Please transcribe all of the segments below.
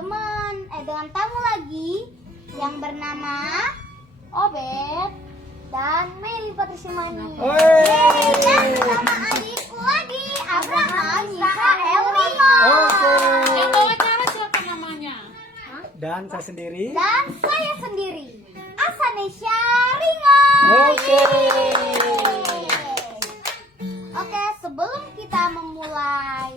dengan tamu lagi yang bernama Obed dan Meli Patricia Mani. Dan bersama adikku lagi Abraham Israel Ringo. Yang bawa acara siapa namanya? Dan saya sendiri. Dan saya sendiri, Asanesha Ringo. Oke, sebelum kita memulai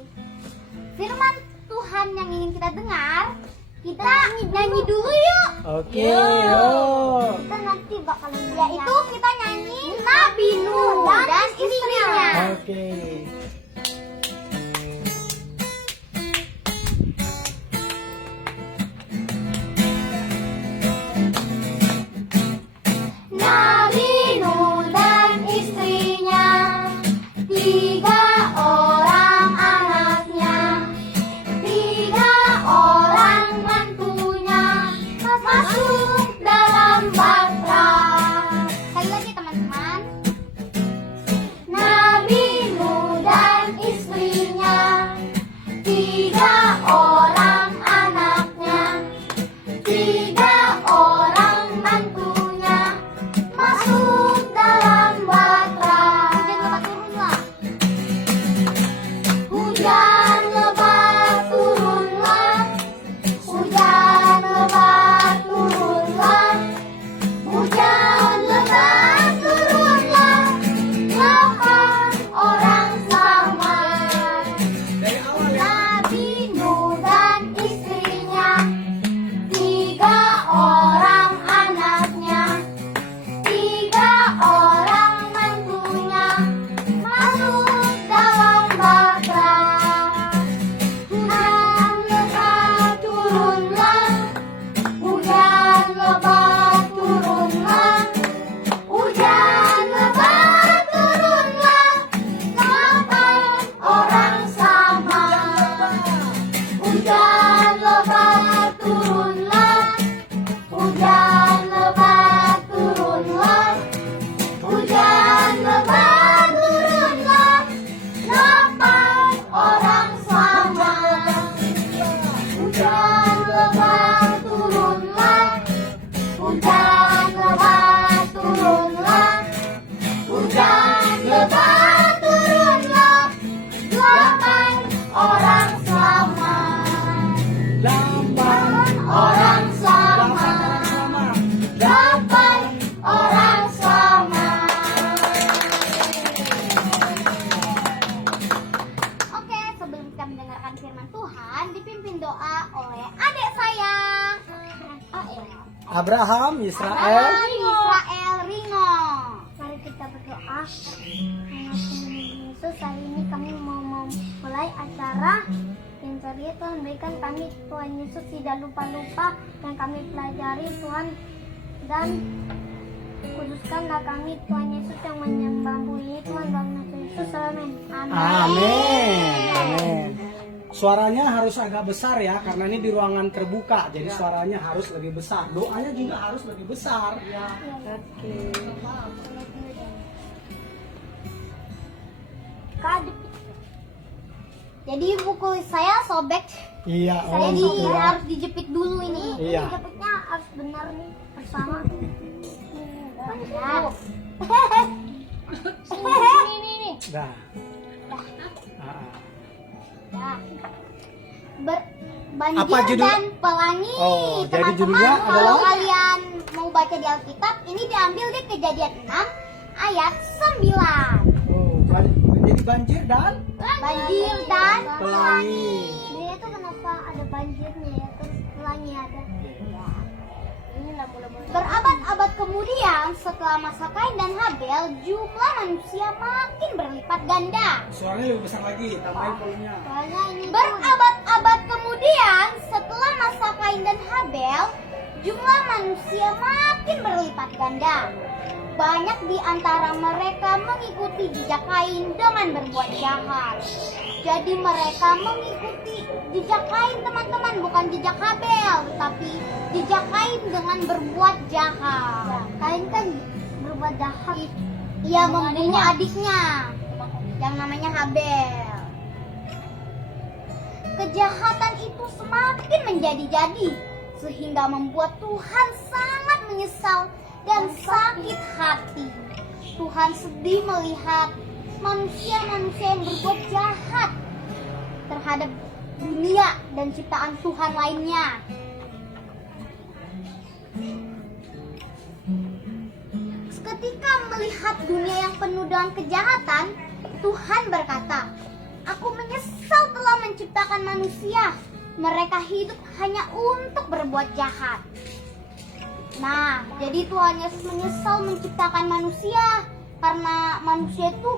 firman Tuhan yang ingin kita dengar, kita nyanyi dulu yuk. Oke, yuk. Kita nanti bakal yaitu kita nyanyi Nabi Nuh dan istrinya. Oke. Nabi Nuh dan istrinya, 3 orang anaknya, 3 orang mantunya, masuk dalam batra. Sekali lagi teman-teman. Nabi Nuh dan istrinya, 3 orang anaknya, 3 orang mantunya, masuk dalam batra. Hujan lebat turunlah. Hujan lebat turunlah. Hujan lebat turunlah. 8 orang selamat. Nabi Nuh dan istrinya, 3 orang anaknya, 3 orang mantunya, masuk dalam batra. Hujan lebat turunlah. Hujan lebat turunlah. Hujan lebat turunlah. 8 orang selamat. Hujan lebat turunlah. Hujan lebat turunlah. Hujan lebat turunlah. 8 orang selamat. Hujan lebat turunlah. Hujan lebat turunlah. Hujan lebat turunlah. 8 orang selamat. 8 Orang selamat. 8 orang selamat. Oke, sebelum kita mendengarkan firman Tuhan, dipimpin doa oleh adik saya, Abraham Israel. Israel Ringo. Mari kita berdoa. Yesus, hari ini kami mau memulai acara yang ceria. Tuhan berikan kami, Tuhan Yesus, tidak lupa-lupa yang kami pelajari, Tuhan, dan kuduskanlah kami, Tuhan Yesus, yang menyembah ini, Tuhan, dalam nama Yesus, amin. Amin. Suaranya harus agak besar ya, karena ini di ruangan terbuka, jadi suaranya harus lebih besar. Doanya juga harus lebih besar. Ya. Oke. Jadi buku saya sobek. Iya. Saya harus dijepit dulu ini. Iya. Jepitnya harus benar nih bersama. Ini. Dah. Banjir Apa judul? dan pelangi. Oh, jadi Teman-teman, judulnya kalau adalah? kalian mau baca di Alkitab, ini diambil di Kejadian 6 ayat 9. Oh, jadi banjir dan Banjir dan pelangi. Dia itu kenapa ada banjirnya ya, terus pelangi ada. Berabad-abad kemudian, setelah masa Kain dan Habel, jumlah manusia makin berlipat ganda. Suaranya lebih besar lagi, tambahin volumenya. Berabad-abad kemudian, setelah masa Kain dan Habel, jumlah manusia makin berlipat ganda. Banyak di antara mereka mengikuti jejak Kain dengan berbuat jahat. Jadi mereka mengikuti jejak Kain, teman-teman, bukan jejak Habel, tapi jejak Kain dengan berbuat jahat. Kain kan berbuat jahat. Ia membunuh adiknya yang namanya Habel. Kejahatan itu semakin menjadi-jadi sehingga membuat Tuhan sangat menyesal dan sakit hati. Tuhan sedih melihat manusia-manusia yang berbuat jahat terhadap dunia dan ciptaan Tuhan lainnya. Ketika melihat dunia yang penuh dengan kejahatan, Tuhan berkata, "Aku menyesal telah menciptakan manusia. Mereka hidup hanya untuk berbuat jahat." Nah, jadi Tuhan Yesus menyesal menciptakan manusia karena manusia itu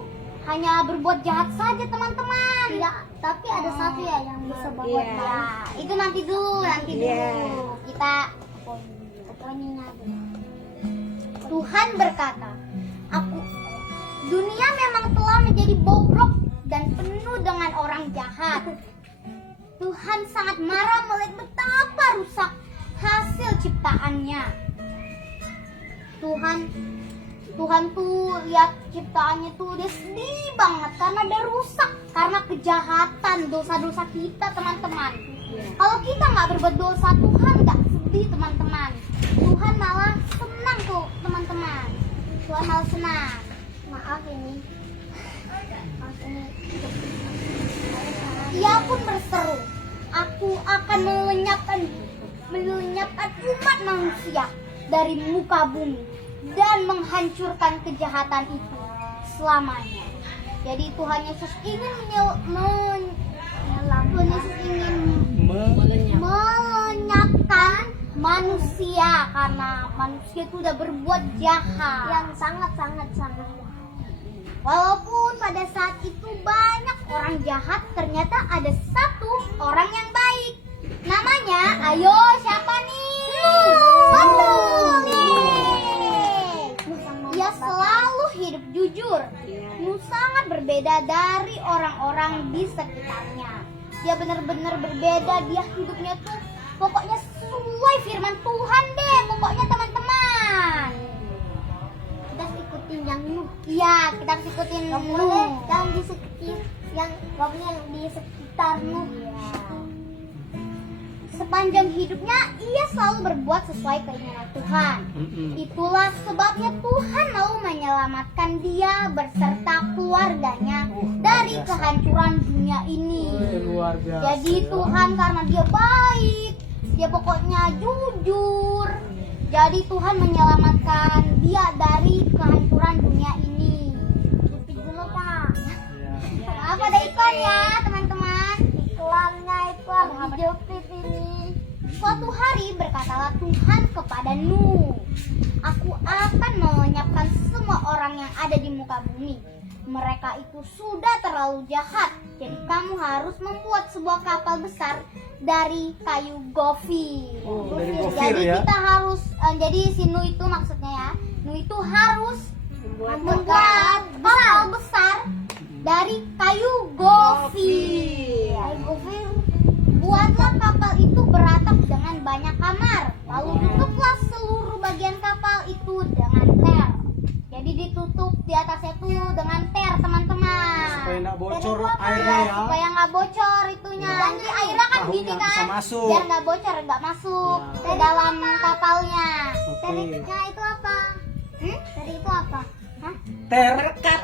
hanya berbuat jahat saja, teman-teman. Tidak, tapi ada satu ya yang bisa berbuat jahat. Itu nanti dulu. Kita pokoknya Tuhan berkata, dunia memang telah menjadi bobrok dan penuh dengan orang jahat. Tuhan sangat marah melihat betapa rusak hasil ciptaannya. Tuhan tuh lihat ciptaannya tuh dia sedih banget karena dia rusak karena kejahatan, dosa-dosa kita, teman-teman. Kalau kita nggak berbuat dosa, Tuhan nggak sedih, teman-teman. Tuhan malah senang tuh, teman-teman. Tuhan malah senang. Maaf ini. Ia pun berseru, "Aku akan melenyapkan umat manusia dari muka bumi dan menghancurkan kejahatan itu selamanya." Jadi Tuhan Yesus ingin melenyapkan manusia karena manusia itu udah berbuat jahat yang sangat. Walaupun pada saat itu banyak orang jahat, ternyata ada satu orang yang baik. Namanya, ayo siapa nih? Betul. Dia selalu hidup jujur. Sangat berbeda dari orang-orang di sekitarnya. Dia benar-benar berbeda. Dia hidupnya tuh pokoknya sesuai firman Tuhan deh. Pokoknya teman-teman. Kita harus ikutin yang Nuh. Iya, kita harus ikutin Nuh. Yang di sekitar, yang di sekitar Nuh. Sepanjang hidupnya ia selalu berbuat sesuai keinginan Tuhan. Itulah sebabnya Tuhan mau menyelamatkan dia beserta keluarganya dari kehancuran dunia ini. Luar biasa. Jadi Tuhan karena dia baik, dia pokoknya jujur. Jadi Tuhan menyelamatkan dia dari kehancuran dunia ini. Jepit dulu Pak. Apa ada iklan ya teman-teman? Iklannya iklan dijepit ini. Suatu hari berkatalah Tuhan kepada Nuh, "Aku akan melenyapkan semua orang yang ada di muka bumi. Mereka itu sudah terlalu jahat. Jadi kamu harus membuat sebuah kapal besar dari kayu gofir." Dari gofir Jadi ya. kita harus, jadi si Nuh itu maksudnya ya, Nuh itu harus membuat kapal besar dari kayu gofir. Kayu gofir. Buatlah kapal itu beratap dengan banyak kamar. Lalu tutuplah seluruh bagian kapal itu dengan ter. Jadi ditutup di atasnya itu dengan ter, teman-teman. Supaya nggak bocor airnya ya. Supaya nggak bocor itunya. Nanti airnya kan Tahu gini nggak kan. bisa masuk. Biar nggak bocor, nggak masuk Ya. ke dalam kapalnya. Oke. Teriknya itu apa? Teri itu apa? Hah? Ter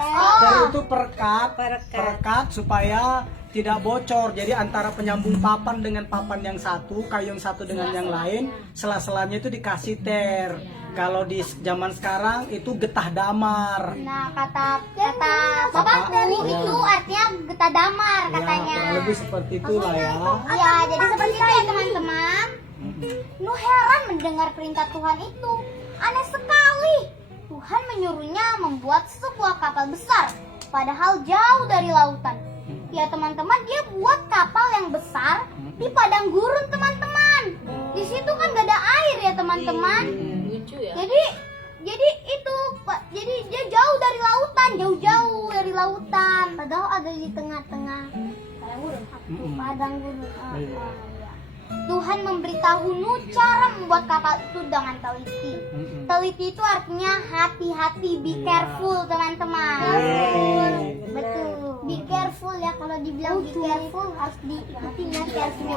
Oh. itu perekat supaya tidak bocor. Jadi antara penyambung papan dengan papan yang satu, kayu yang satu dengan yang lain, sela-selanya itu dikasih ter. Kalau di zaman sekarang itu getah damar. Nah, kata bapakku Ya. itu artinya getah damar katanya. Ya, lebih seperti itulah ya. Ya, jadi seperti itu ya teman-teman. Nuh heran mendengar perintah Tuhan itu. Aneh sekali. Tuhan menyuruhnya membuat sebuah kapal besar, padahal jauh dari lautan. Ya teman-teman, dia buat kapal yang besar di padang gurun teman-teman. Di situ kan gak ada air ya teman-teman. Lucu ya. Jadi itu, jadi dia jauh dari lautan, jauh-jauh dari lautan. Padahal ada di tengah-tengah padang gurun. Mm-mm. Padang gurun. Iya. Tuhan memberitahu Nuh cara membuat kapal itu dengan teliti. Teliti itu artinya hati-hati, be careful teman-teman. Betul, be careful ya, kalau dibilang be careful harus artinya careful.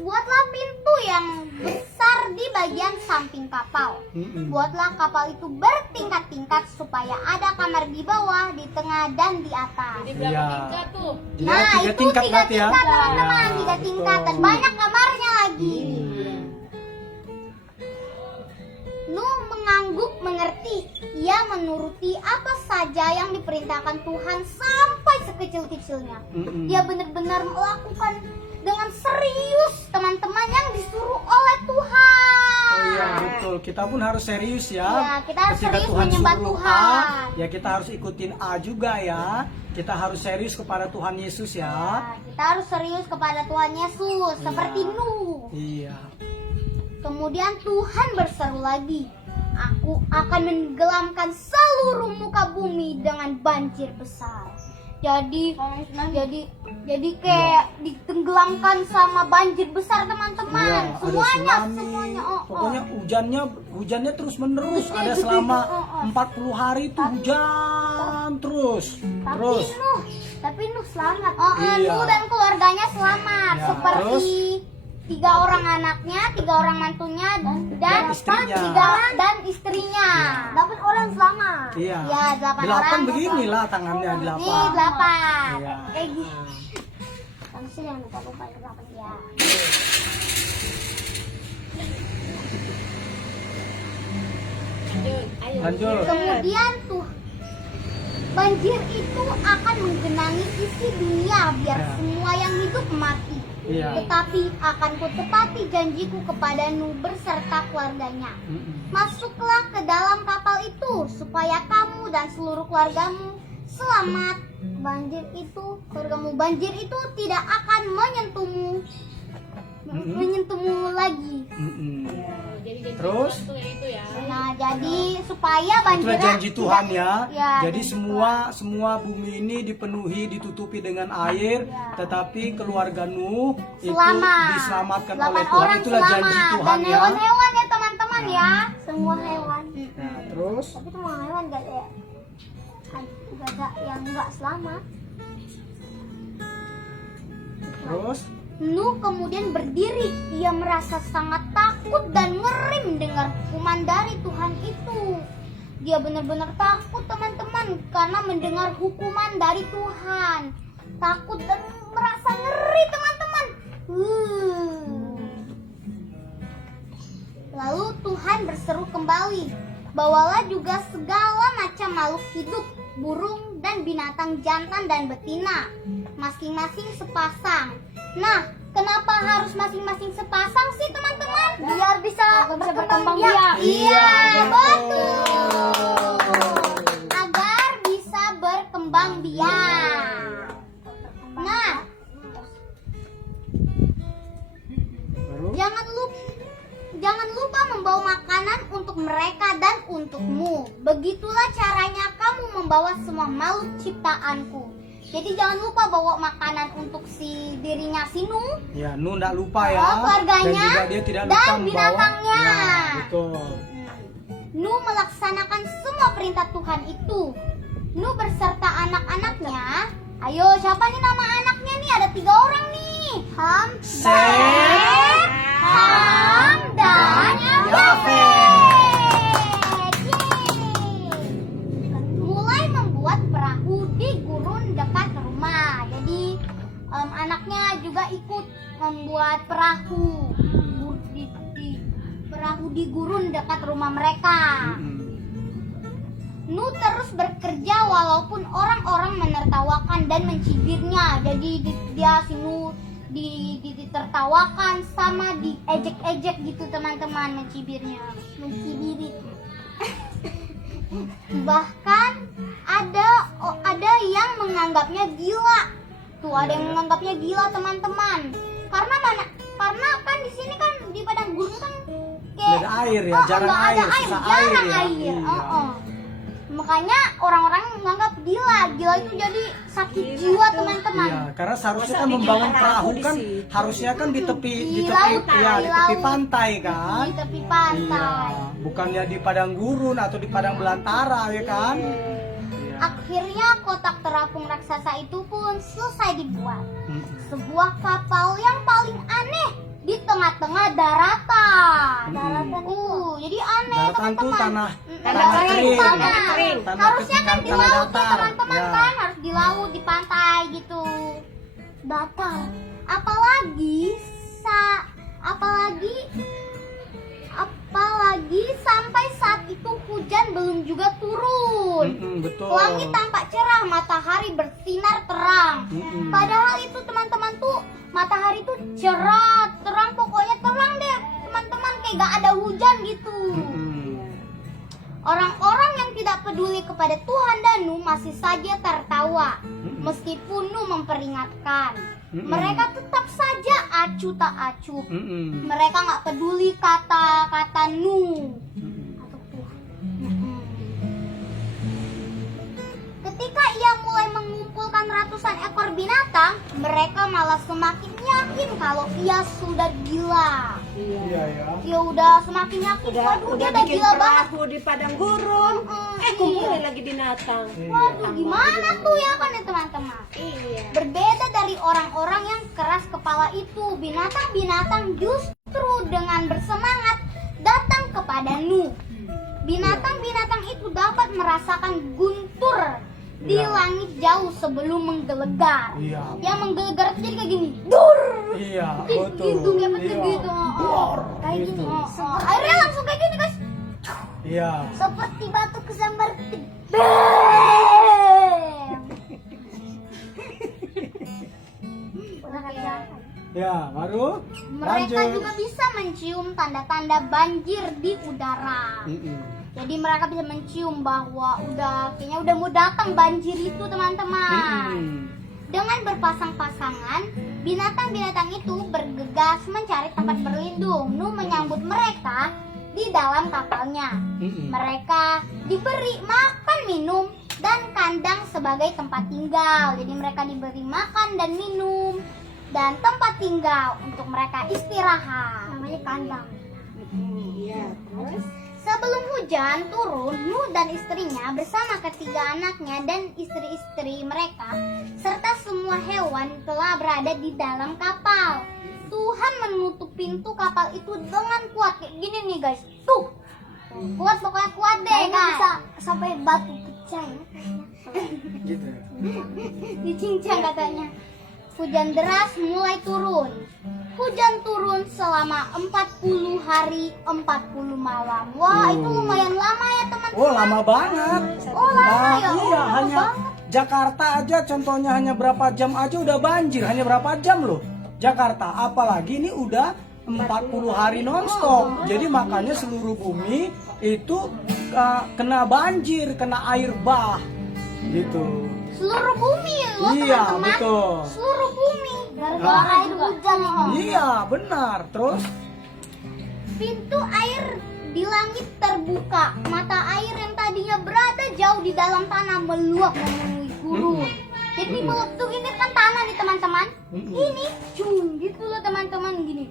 Buatlah pintu yang besar di bagian samping kapal. Buatlah kapal itu bertingkat-tingkat supaya ada kamar di bawah, di tengah dan di atas. Jadi berapa tingkat tuh? Nah, tiga itu tingkat tiga berarti ya. tingkat teman-teman, Ya, tiga tingkat dan betul. banyak kamarnya lagi. Nuh mengangguk mengerti. Ia menuruti apa saja yang diperintahkan Tuhan sampai sekecil-kecilnya. Dia benar-benar melakukan dengan serius teman-teman yang disuruh oleh Tuhan. Oh iya betul, kita pun harus serius ya. Ya, kita harus Ketika serius Tuhan menyembah suruh Tuhan. A, ya kita harus ikutin A juga ya. Kita harus serius kepada Tuhan Yesus ya. Nah, kita harus serius kepada Tuhan Yesus seperti Nuh. Iya. Kemudian Tuhan berseru lagi, aku akan menenggelamkan seluruh muka bumi dengan banjir besar. Jadi kayak ditenggelamkan sama banjir besar teman-teman. Iya, ada Semuanya. tsunami. Oh. Pokoknya hujannya terus menerus. Ada selama 40 hari itu hujan terus. Tapi Nuh selamat. Iya. Nuh dan keluarganya selamat. Ya, Seperti 3 orang anaknya, 3 orang mantunya, dan istrinya. 8 orang selamat. Iya. Ya, 8 orang. 8 beginilah tangannya 8. Nih 8. Iya. Kayak gini. Langsung jangan lupa ya. Lanjut. Kemudian tuh banjir itu akan menggenangi isi dunia biar Ya. semua yang hidup mati. Iya. Tetapi akan kutepati janjiku kepada Nuh berserta keluarganya. Masuklah ke dalam kapal itu supaya kamu dan seluruh keluargamu selamat. Banjir itu tidak akan menyentuhmu lagi. Jadi Terus? Tuh ya itu ya. Nah, jadi supaya Itulah banjirnya janji Tuhan ya. Ya, Jadi janji semua bumi ini dipenuhi, ditutupi dengan air, tetapi keluarga Nuh itu selamat. diselamatkan 8 oleh Tuhan. orang Itulah selamat. janji Tuhan Dan ya. hewan-hewan ya teman-teman ya. Semua hewan. Nah, terus Tapi semua hewan gak ada yang nggak selamat. terus Nuh kemudian berdiri. Ia merasa sangat takut dan ngeri mendengar hukuman dari Tuhan itu. Dia benar-benar takut teman-teman karena mendengar hukuman dari Tuhan. Takut dan merasa ngeri teman-teman. Lalu Tuhan berseru kembali, bawalah juga segala macam makhluk hidup, burung dan binatang jantan dan betina, masing-masing sepasang. Nah, kenapa harus masing-masing sepasang sih teman-teman? Biar bisa berkembang biak. Iya, betul. Agar bisa berkembang biak. Nah, baru jangan lupa membawa makanan untuk mereka dan untukmu. Begitulah caranya kamu membawa semua makhluk ciptaanku. Jadi jangan lupa bawa makanan untuk si dirinya si Nuh, ya Nuh tidak lupa ya. keluarganya, Dan juga dia tidak lupa dan membawa. binatangnya. Ya, betul. Nuh melaksanakan semua perintah Tuhan itu. Nuh berserta anak-anaknya. Ayo, siapa nih nama anaknya nih? Ada 3 orang nih. Ham, Sem, Ham, dan Yafet. Mulai membuat perahu di gurun dekat rumah. Jadi anaknya juga ikut membuat perahu di gurun dekat rumah mereka. Nuh terus bekerja walaupun orang-orang menertawakan dan mencibirnya. Jadi dia si Nuh ditertawakan sama diejek-ejek gitu teman-teman, mencibiri. Bahkan ada yang menganggapnya gila. Tuh ada yang menganggapnya gila teman-teman. Karena kan di sini kan di padang gurun kan Nggak ada air ya, jarang nggak ada air, susah jarang air ya. air. Iya. Makanya orang-orang menganggap gila itu jadi sakit jiwa teman-teman. Iya, karena seharusnya kan membangun perahu kan harusnya kan di tepi Di laut, ya, di di tepi laut. pantai kan. Di tepi pantai. Iya, bukannya di padang gurun atau di padang belantara ya kan. Iya. Akhirnya kotak terapung raksasa itu pun selesai dibuat. Mm-mm. Sebuah kapal yang paling aneh di tengah-tengah daratan. Jadi aneh Daratan tuh teman-teman. tanah kering. Tanah. kering. Harusnya kan di tanah laut ya datar. teman-teman Ya. kan, harus di laut, di pantai gitu. Datar. Apalagi sampai saat itu hujan belum juga turun. Betul. Langit tampak cerah, matahari bersinar terang. Padahal itu teman-teman tuh matahari tuh cerah, terang, pokoknya terang deh teman-teman, kayak gak ada hujan gitu. Orang-orang yang tidak peduli kepada Tuhan dan Nuh masih saja tertawa meskipun Nuh memperingatkan. Mereka tetap saja acuh tak acuh. Mereka gak peduli kata-kata Nuh atau Tuhan. Ketika ia mulai mengumpulkan ratusan ekor binatang, mereka malah semakin yakin kalau ia sudah gila. Iya ya. Dia udah semakin yakin, waduh dia udah bikin gila banget. perahu di padang gurun. Kumpulin lagi binatang. Waduh gimana tuh ya kan ya teman-teman. Iya. Berbeda dari orang-orang yang keras kepala itu, binatang-binatang justru dengan bersemangat datang kepada Nuh. Binatang-binatang itu dapat merasakan guntur di Iya. langit jauh sebelum menggelegar. Iya. Yang menggelegar itu jadi kayak gini, dur. Iya, Gitu, betul. ya betul Iya. gitu. Duar, Kayak gitu. gini. Akhirnya langsung kayak gini guys. Iya. Seperti batu kesambar. Ya, baru Mereka lanjut. juga bisa mencium tanda-tanda banjir di udara. Jadi mereka bisa mencium bahwa kayaknya udah mau datang banjir itu teman-teman. Dengan berpasang-pasangan, binatang-binatang itu bergegas mencari tempat berlindung. Nuh menyambut mereka di dalam kapalnya. Mereka diberi makan, minum, dan kandang sebagai tempat tinggal. Jadi mereka diberi makan dan minum dan tempat tinggal untuk mereka istirahat. Namanya kandang. Iya, terus Sebelum hujan turun, Nuh dan istrinya bersama ketiga anaknya dan istri-istri mereka serta semua hewan telah berada di dalam kapal. Tuhan menutup pintu kapal itu dengan kuat kayak gini nih guys. Tuh, kuat, pokoknya kuat deh guys. Bisa sampai batu pecah ya. Gitu. Dicincang katanya. Hujan deras mulai turun. Hujan turun selama 40 hari 40 malam. Wah, itu lumayan lama ya teman-teman. Oh, lama banget. Oh, lama ya. Oh, Iya, lama hanya banget. Jakarta aja contohnya hanya berapa jam aja udah banjir, hanya berapa jam loh. Jakarta, apalagi ini udah 40 hari nonstop. Jadi makanya seluruh bumi itu kena banjir, kena air bah. Gitu. Seluruh bumi loh Iya, teman-teman. betul. Seluruh bumi gara-gara air hujan loh. Iya, benar. Terus Pintu air di langit terbuka. Mata air yang tadinya berada jauh di dalam tanah meluap memenuhi gurun. Jadi meluap tuh ini kan tanah nih teman-teman. Ini cung gitu loh teman-teman gini.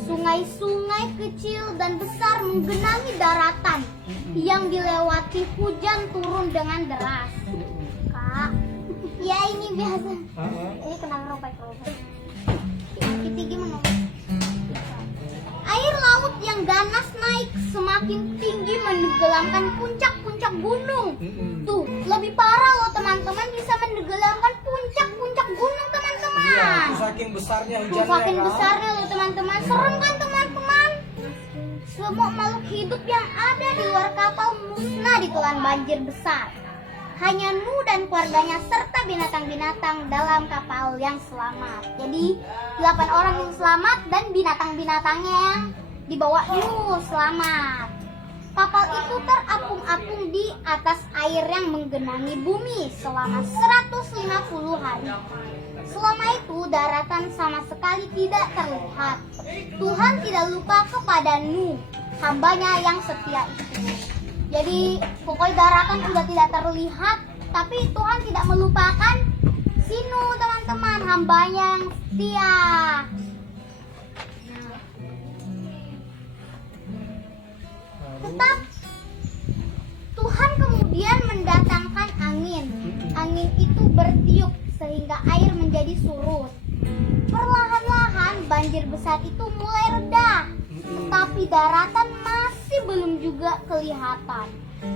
Sungai-sungai kecil dan besar menggenangi daratan yang dilewati hujan turun dengan deras. Kak, ya ini biasa. Ini kena ropek-ropek. Kita gimana? Air laut yang ganas naik semakin tinggi menenggelamkan puncak-puncak gunung. Tuh, lebih parah loh teman-teman, bisa menenggelamkan puncak-puncak gunung teman-teman. iya, itu saking besarnya Tuh, hujannya saking kan. besarnya loh teman-teman. Serem kan teman-teman? Semua makhluk hidup yang ada di luar kapal musnah ditelan banjir besar. Hanya Nuh dan keluarganya serta binatang-binatang dalam kapal yang selamat. Jadi 8 orang yang selamat dan binatang-binatangnya yang dibawa Nuh selamat. Kapal itu terapung-apung di atas air yang menggenangi bumi selama 150 hari. Selama itu daratan sama sekali tidak terlihat. Tuhan tidak lupa kepada Nuh, hambanya yang setia itu. Jadi pokoknya daratan sudah tidak terlihat, tapi Tuhan tidak melupakan si Nuh, teman-teman, hambanya yang setia. Tetap Tuhan kemudian mendatangkan angin. Angin itu bertiup sehingga air menjadi surut. Perlahan-lahan banjir besar itu mulai reda, tetapi daratan masih belum juga kelihatan.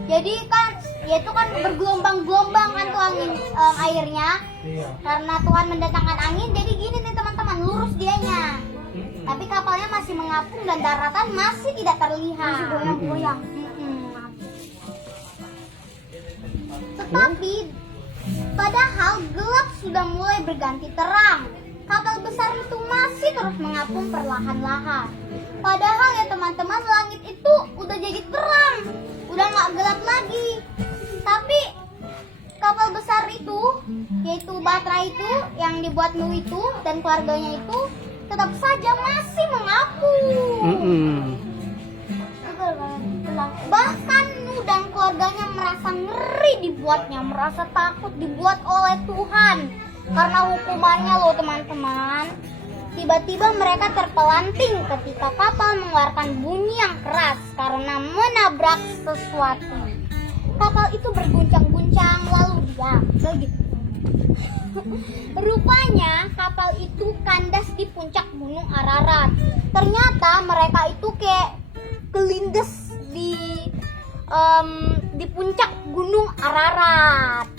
Jadi kan, yaitu kan bergelombang-gelombang kan tuh angin airnya. Iya. Karena Tuhan mendatangkan angin, jadi gini nih teman-teman, lurus dianya. Tapi kapalnya masih mengapung dan daratan masih tidak terlihat. Masih goyang-goyang. Tetapi padahal gelap sudah mulai berganti terang. Kapal besar itu masih terus mengapung perlahan-lahan. Padahal ya teman-teman, langit itu udah jadi terang, udah nggak gelap lagi. Tapi kapal besar itu, yaitu Batra itu yang dibuat Nuh itu dan keluarganya itu, tetap saja masih mengapung. Bahkan Nuh dan keluarganya merasa ngeri dibuatnya, merasa takut dibuat oleh Tuhan karena hukumannya loh teman-teman. Tiba-tiba mereka terpelanting ketika kapal mengeluarkan bunyi yang keras karena menabrak sesuatu. Kapal itu berguncang-guncang lalu diam. Begitu. Rupanya kapal itu kandas di puncak gunung Ararat. Ternyata mereka itu kayak kelindes di puncak gunung Ararat.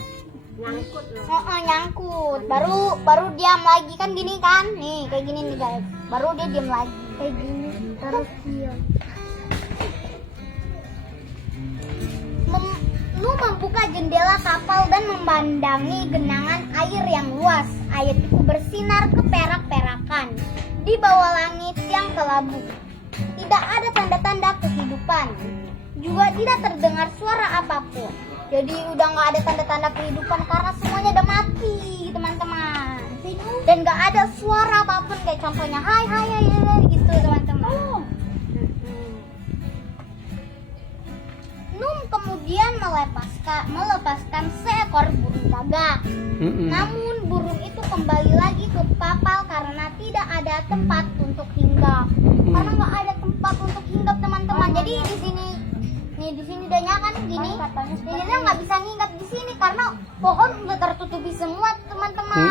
Nyangkut loh. Nyangkut. Baru diam lagi kan gini kan? Nih kayak gini nih guys. Baru dia diam lagi kayak gini terus diam. Nuh membuka jendela kapal dan memandangi genangan air yang luas. Air itu bersinar keperak-perakan di bawah langit yang kelabu. Tidak ada tanda-tanda kehidupan. Juga tidak terdengar suara apapun. Jadi udah nggak ada tanda-tanda kehidupan karena semuanya udah mati, teman-teman. Dan nggak ada suara apapun, kayak contohnya hai hai hai, hai gitu teman-teman. Nuh kemudian melepaskan seekor burung gagak. Namun burung itu kembali lagi ke kapal karena tidak ada tempat untuk hinggap. Karena nggak ada tempat untuk hinggap teman-teman. Jadi di sini danya kan gini, jadinya nggak bisa hinggap di sini karena pohon udah tertutupi semua teman-teman.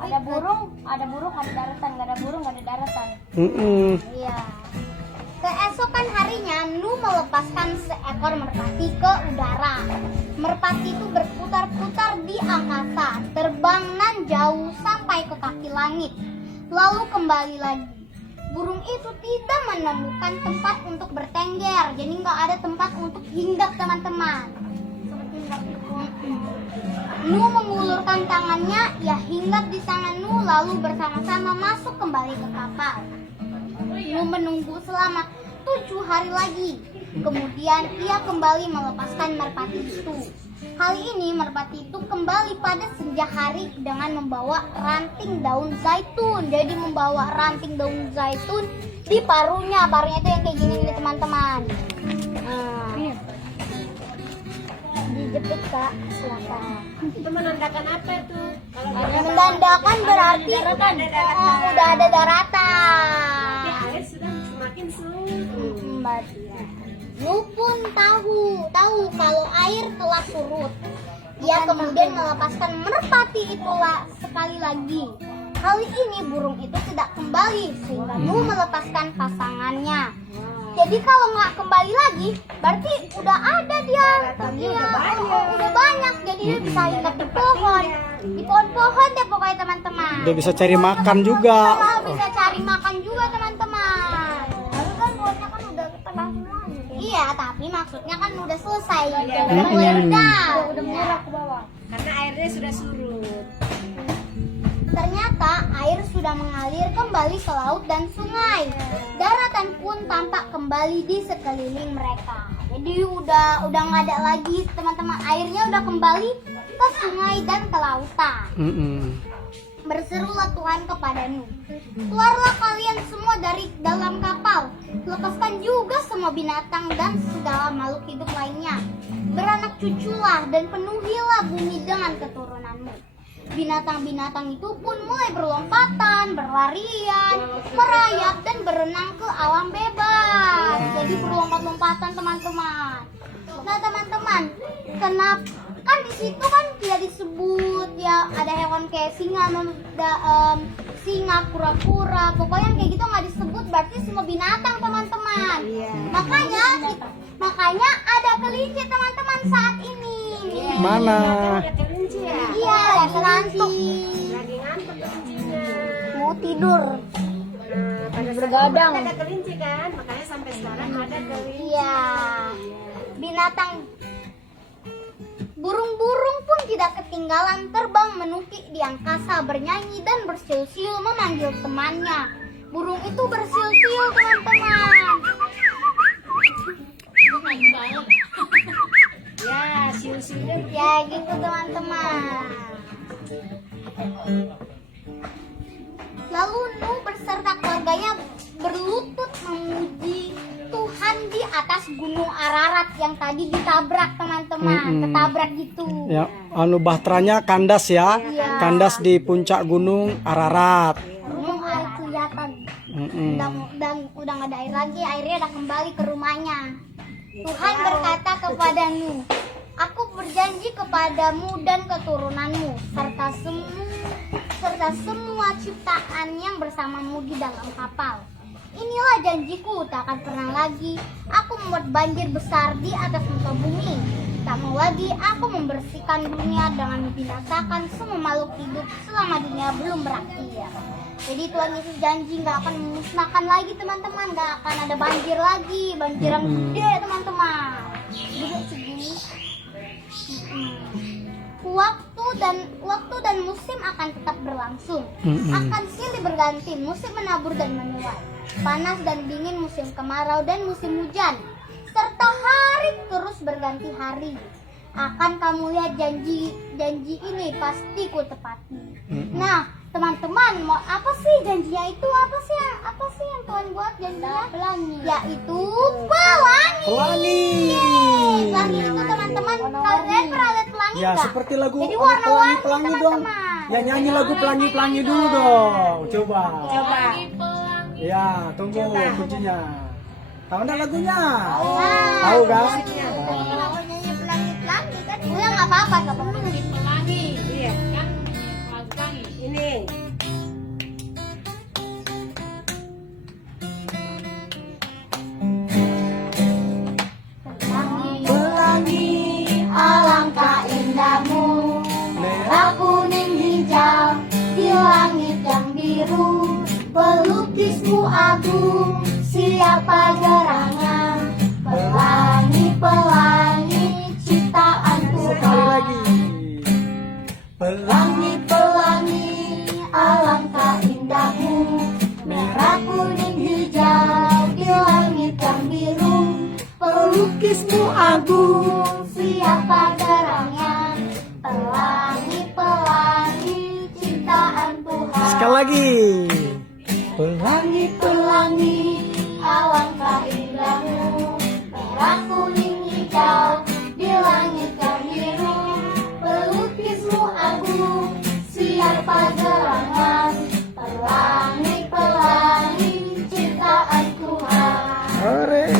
Ada burung ada daratan, nggak ada burung nggak ada daratan. Iya. Keesokan harinya Nuh melepaskan seekor merpati ke udara. Merpati itu berputar-putar di angkasa, terbang nan jauh sampai ke kaki langit, lalu kembali lagi. Burung itu tidak menemukan tempat untuk bertengger, jadi nggak ada tempat untuk hinggap teman-teman. Nuh mengulurkan tangannya, ia hinggap di tangan Nuh lalu bersama-sama masuk kembali ke kapal. Nuh menunggu selama 7 hari lagi. Kemudian ia kembali melepaskan merpati itu. Kali ini merpati itu kembali pada senja hari dengan membawa ranting daun zaitun. Jadi membawa ranting daun zaitun di paruhnya. Paruhnya itu yang kayak gini nih teman-teman. Dijepit Kak, silakan. Itu menandakan apa itu? Kalau Menandakan berarti udah ada daratan. air sudah semakin surut. Nuh pun tahu kalau air telah surut. Ia kemudian melepaskan merpati itulah sekali lagi. Kali ini burung itu tidak kembali sehingga Nuh melepaskan pasangannya. Jadi kalau nggak kembali lagi, berarti udah ada dia. Udah banyak. Jadi dia bisa hinggap di pohon. Di pohon-pohon deh pokoknya teman-teman. Dia bisa cari makan juga. Bisa cari makan juga teman-teman. Lalu kan pohonnya kan udah ketebang semua. Iya, tapi maksudnya kan udah selesai. Udah mulai reda. Udah mulai ke bawah. Karena airnya sudah surut. Ternyata air sudah mengalir kembali ke laut dan sungai. Daratan pun tampak kembali di sekeliling mereka. Jadi udah nggak ada lagi teman-teman, airnya udah kembali ke sungai dan ke lautan. Berserulah Tuhan kepada Nuh, keluarlah kalian semua dari dalam kapal, lepaskan juga semua binatang dan segala makhluk hidup lainnya. Beranak cuculah dan penuhilah bumi dengan keturunanmu. Binatang-binatang itu pun mulai berlompatan, berlarian, merayap dan berenang ke alam bebas. Jadi berlompat-lompatan teman-teman. Nah teman-teman, kenapa kan di situ kan tidak disebut ya ada hewan kayak singa, kura-kura, pokoknya kayak gitu nggak disebut, berarti semua binatang teman-teman. Makanya ada kelinci teman-teman saat ini. Mana? Ada kelinci ya? Iya, ngantuk. Lagi ngantuk kelincinya. Mau tidur. Pada Bergadang. ada kelinci kan, makanya sampai sekarang ada kelinci. Iya. Binatang burung-burung pun tidak ketinggalan terbang menukik di angkasa, bernyanyi dan bersiul-siul memanggil temannya. Burung itu bersiul-siul teman-teman. Ya, siul-siulnya Ya gitu teman-teman. Lalu Nuh beserta keluarganya berlutut memuji Tuhan di atas gunung Ararat yang tadi ditabrak teman-teman, ketabrak gitu. Ya, bahteranya kandas ya. Iya. Kandas di puncak gunung Ararat. Gunung air kelihatan. Udah nggak ada air lagi, airnya udah kembali ke rumahnya. Tuhan berkata kepada Nuh, aku berjanji kepadamu dan keturunanmu serta semua ciptaan yang bersamamu di dalam kapal. Inilah janjiku, tak akan pernah lagi aku membuat banjir besar di atas muka bumi. Tak mau lagi aku membersihkan dunia dengan membinasakan semua makhluk hidup selama dunia belum berakhir. Jadi Tuhan Yesus janji nggak akan memusnahkan lagi teman-teman, nggak akan ada banjir lagi, banjir yang gede teman-teman. Gede segini. Waktu dan musim akan tetap berlangsung. Akan silih berganti, musim menabur dan menuai, panas dan dingin, musim kemarau dan musim hujan, serta hari terus berganti hari. Akan kamu lihat janji ini pasti ku tepati. Nah teman-teman, mau apa sih janjinya itu? Apa sih yang Tuhan buat janjinya? Pelangi. Yaitu pelangi. Pelangi itu teman-teman, kalian pernah lihat pelangi Ya, nggak? seperti lagu Jadi warna-warni pelangi dong. teman-teman. Ya, nyanyi lagu pelangi dulu dong. Coba. Pelangi. Ya, tunggu kuncinya. Tahu enggak lagunya? Nah, Tahu kan? Kalau nyanyi pelangi kan? Udah nggak apa-apa, nggak apa-apa. Pelangi. Iya, Kan pelangi. ini. Pelangi, alangkah indahmu, merah kuning hijau di langit yang biru. Pelukismu agung, siapa gerangan? Pelangi ciptaan Sekali Tuhan. lagi. Pelangi, alangkah indahmu, merah kuning hijau di langit yang biru. Pelukismu agung, siapa gerangan? Pelangi ciptaan Tuhan. Sekali lagi. Pelangi, alangkah indahmu, merah kuning hijau di langit yang biru. Pelukismu agung, siapa gerangan? Pelangi ciptaan Tuhan. Hore.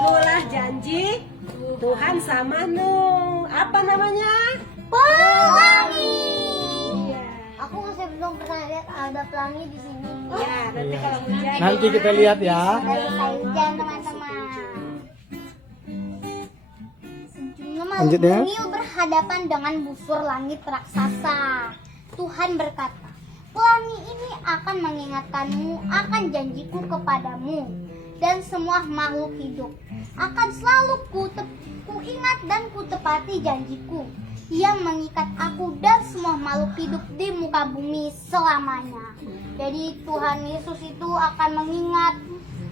Nulah janji Tuhan sama Nuh. Apa namanya? Pelangi. Aku masih belum pernah lihat ada pelangi di sini. Ya, nanti kalau hujan. Nanti kita lihat ya. Selesai hujan teman-teman. Sejumlah makhluk Lanjutnya. mungil berhadapan dengan busur langit raksasa. Tuhan berkata, pelangi ini akan mengingatkanmu akan janjiku kepadamu dan semua makhluk hidup. Akan selalu ku ingat dan ku tepati janjiku. Ia mengikat aku dan semua makhluk hidup di muka bumi selamanya. Jadi Tuhan Yesus itu akan mengingat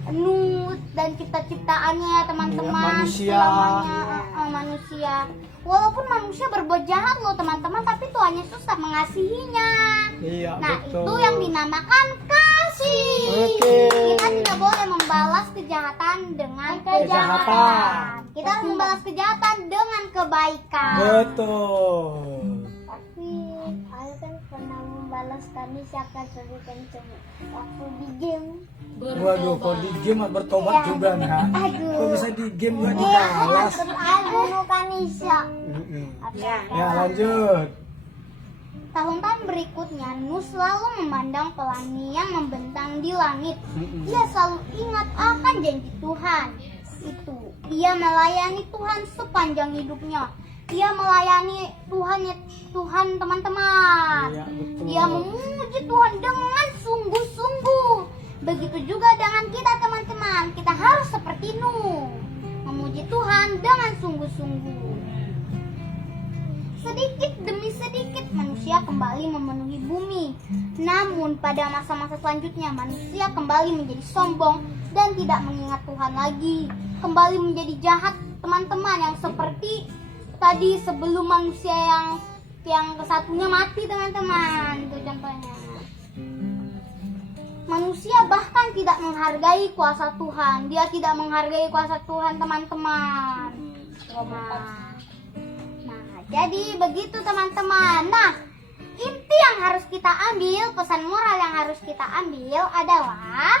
Nuh dan cipta-ciptaannya ya teman-teman, Manusia. selamanya manusia. Walaupun manusia berbuat jahat loh teman-teman, tapi Tuhan Yesus tetap mengasihinya. Iya, Nah, betul. itu yang dinamakan kasih. Oke. Kita tidak boleh membalas kejahatan dengan Kejahatan. kejahatan. Kita harus membalas kejahatan dengan kebaikan. Betul. Tapi saya kan pernah membalas kami siapa suruh kenceng waktu di game. Waduh, kok di game bertobat Iya. juga nah. Aduh. Kok bisa di game juga dibalas? Aduh Kanisa. Ya. Ya, lanjut. Tahun-tahun berikutnya, Nuh selalu memandang pelangi yang membentang di langit. Mm-mm. Ia selalu ingat akan janji Tuhan. Itu, ia melayani Tuhan sepanjang hidupnya. Ia melayani Tuhan teman-teman. Iya, betul. Ia memuji Tuhan dengan sungguh-sungguh. Begitu juga dengan kita teman-teman. Kita harus seperti Nuh, memuji Tuhan dengan sungguh-sungguh. Sedikit demi sedikit manusia kembali memenuhi bumi. Namun pada masa-masa selanjutnya manusia kembali menjadi sombong dan tidak mengingat Tuhan lagi. Kembali menjadi jahat teman-teman, yang seperti tadi sebelum manusia yang kesatunya mati teman-teman. Itu contohnya. Manusia bahkan tidak menghargai kuasa Tuhan. Dia tidak menghargai kuasa Tuhan teman-teman. Nah, jadi begitu teman-teman. Nah, inti yang harus kita ambil, pesan moral yang harus kita ambil adalah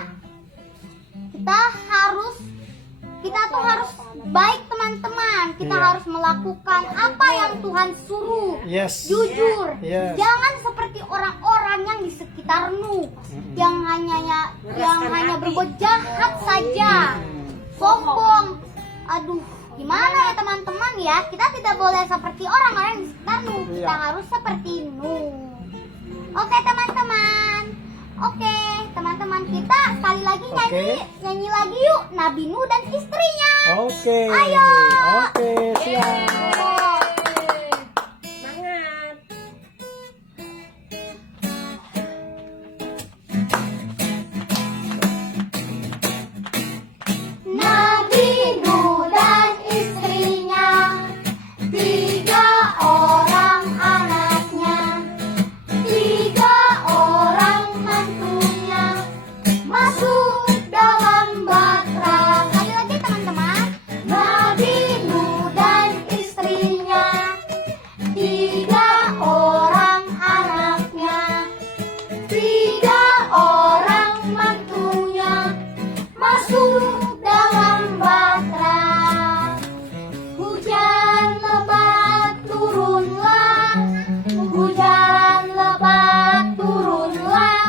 kita tuh harus baik teman-teman. Kita Iya. harus melakukan apa yang Tuhan suruh. Yes. Jujur. Yes. Jangan seperti orang-orang yang di sekitar Nuh yang hanya berbuat jahat saja. Sombong. Aduh, gimana ya teman-teman ya? Kita tidak boleh seperti orang-orang di sekitar Nuh. Kita Iya. harus seperti Nuh. Oke teman-teman. Oke, teman-teman, kita sekali lagi nyanyi lagi yuk, Nabi Nuh dan istrinya. Oke. Ayo. Oke, siap. Semangat. Nabi Nuh dan istrinya, 3 orang anaknya, 3 orang mantunya, masuk dalam batra. Sekali lagi teman-teman. Nabi Nuh dan istrinya, 3 orang anaknya, 3 orang mantunya, masuk dalam batra. Hujan lebat turunlah, hujan lebat turunlah,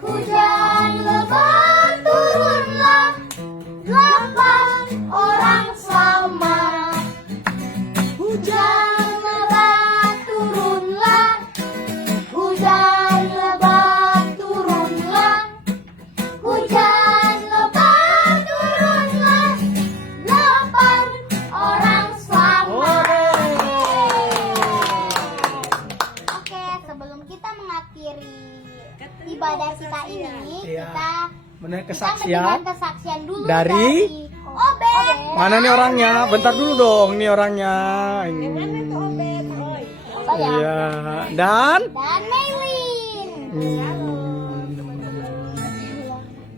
hujan lebat turunlah, 8 orang selamat. Hujan lebat turunlah, hujan lebat turunlah, hujan lebat turunlah, 8 orang selamat. Oke, sebelum kita mengakhiri ibadah kita ini, Iya. kita Benar kita kesaksian. mendengar kesaksian dulu Dari Obed. Mana nih orangnya? Bentar dulu dong, nih orangnya. Ini. Mana itu Obed? Oi. Oh ya. Iya. Dan Dan Maylin.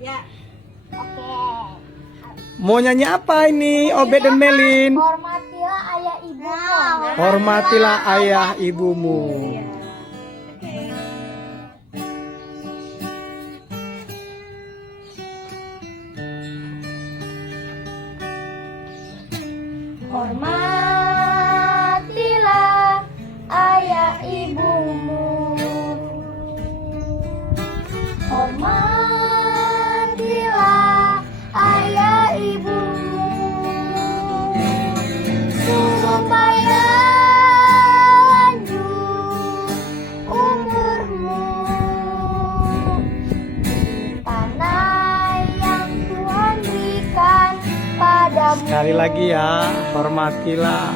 Ya. Oke. mau nyanyi apa ini Obed dan Melin? Hormatilah ayah ibu. Hormatilah ayah ibumu. Hormatilah ayah ibumu. Hormatilah ayah ibumu, supaya lanjut umurmu di tanah yang Tuhan berikan padamu. Sekali lagi ya, hormatilah.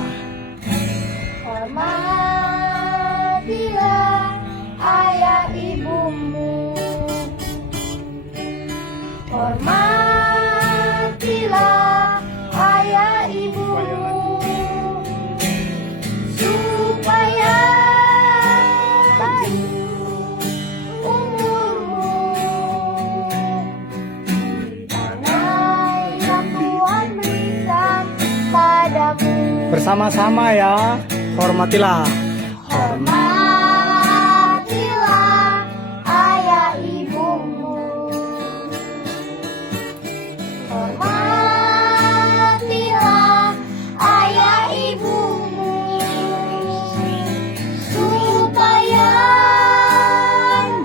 Hormatilah ayah ibumu. Hormatilah ayah ibumu, supaya panjang umurmu di tanah yang Tuhan berikan padamu. Bersama-sama ya, hormatilah. Hormatilah ayah ibumu. Hormatilah ayah ibumu, supaya panjang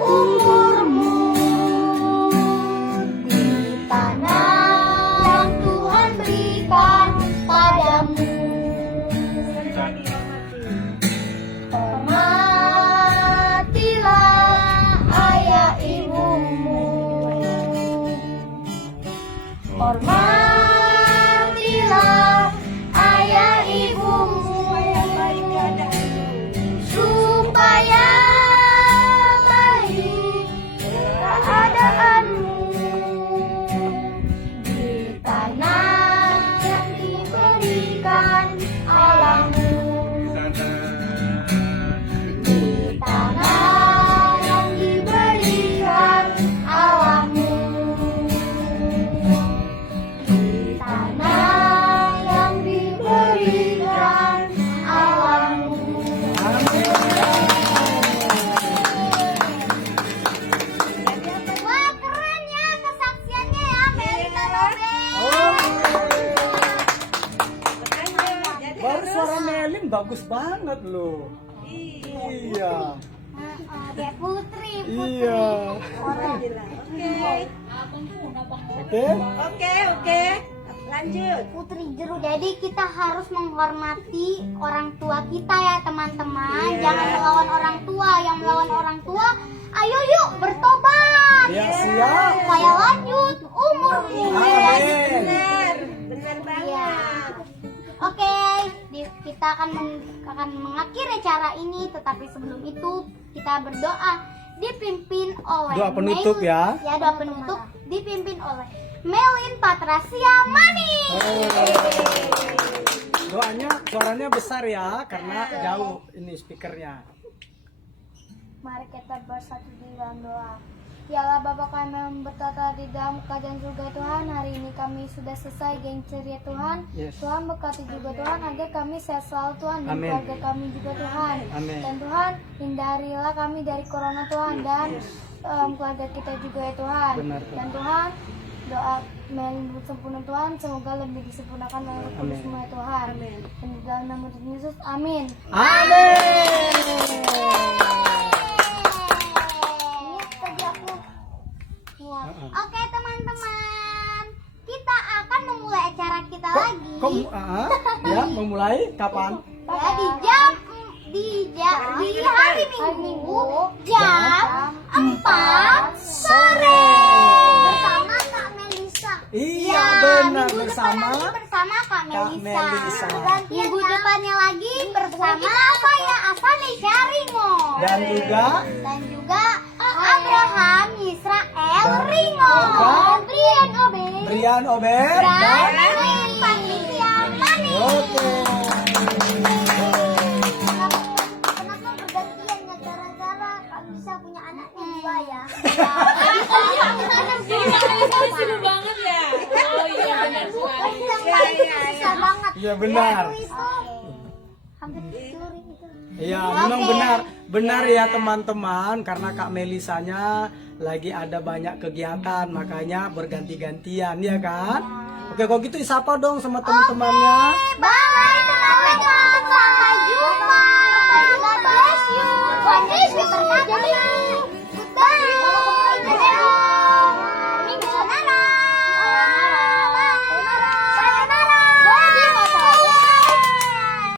umurmu di tanah yang Tuhan berikan padamu. Hormatilah ayah ibumu. Hormatilah ayah ibumu, supaya baik keadaanmu di tanah yang diberikan Allahmu. Di tanah yang diberikan Allahmu. Di tanah yang diberikan Allahmu. Wah, keren ya kesaksiannya ya, Melita Nobel. Baru suara Melin bagus banget loh. Iya. Dia putri. Iya. Oke. Oke. Lanjut. Putri Jeruk. Jadi kita harus menghormati orang tua kita ya teman-teman. Jangan melawan orang tua. Yang melawan orang tua, ayo yuk bertobat. Ya, siap. Supaya lanjut umurmu. Amin. Benar Iya. Oke, kita akan mengakhiri acara ini. Tetapi sebelum itu kita berdoa dipimpin oleh Doa penutup ya. Ya, doa penutup dipimpin oleh Melin Patrasia Mani. Doanya suaranya besar ya karena jauh ini speakernya. Mari kita bersatu di dalam doa. Ya Allah Bapa kami yang bertata di dalam kerajaan surga Tuhan. Hari ini kami sudah selesai geng ceria Tuhan. Yes. Tuhan berkati juga Tuhan agar kami sehat selalu Tuhan. Dan Amin. keluarga kami juga Tuhan. Amin. Dan Tuhan hindarilah kami dari corona Tuhan. Dan keluarga kita juga ya Tuhan. Benar, Tuhan. Dan Tuhan doa Melin sempurna Tuhan. Semoga lebih disempurnakan oleh Roh Kudus Amin. semua ya Tuhan. Dan di dalam nama Tuhan Yesus. Amin. Amin. Oke teman-teman, kita akan memulai acara kita lagi. Ya, memulai kapan? Ya, di hari Minggu jam 4 sore bersama Kak Melisa. Iya, benar, minggu bersama depan lagi bersama Kak Melisa. Melisa. Minggu depannya lagi bersama saya Asani Syarimo. Dan juga Abraham Yisrael Ringo. Brian Ober. Dan Melin Patricia Mani. Oke. Kenapa bergantian ya? Gara-gara Kak Melisa punya anaknya dua ya. Jadi makanya tadi seru banget ya. Oh iya benar sekali. Susah banget. Iya, benar. Itu hampir dicuri gitu. Iya, memang benar ya teman-teman, karena Kak Melisanya lagi ada banyak kegiatan, makanya berganti-gantian ya kan. Oke, kalau gitu sapa dong sama teman-temannya. Bye.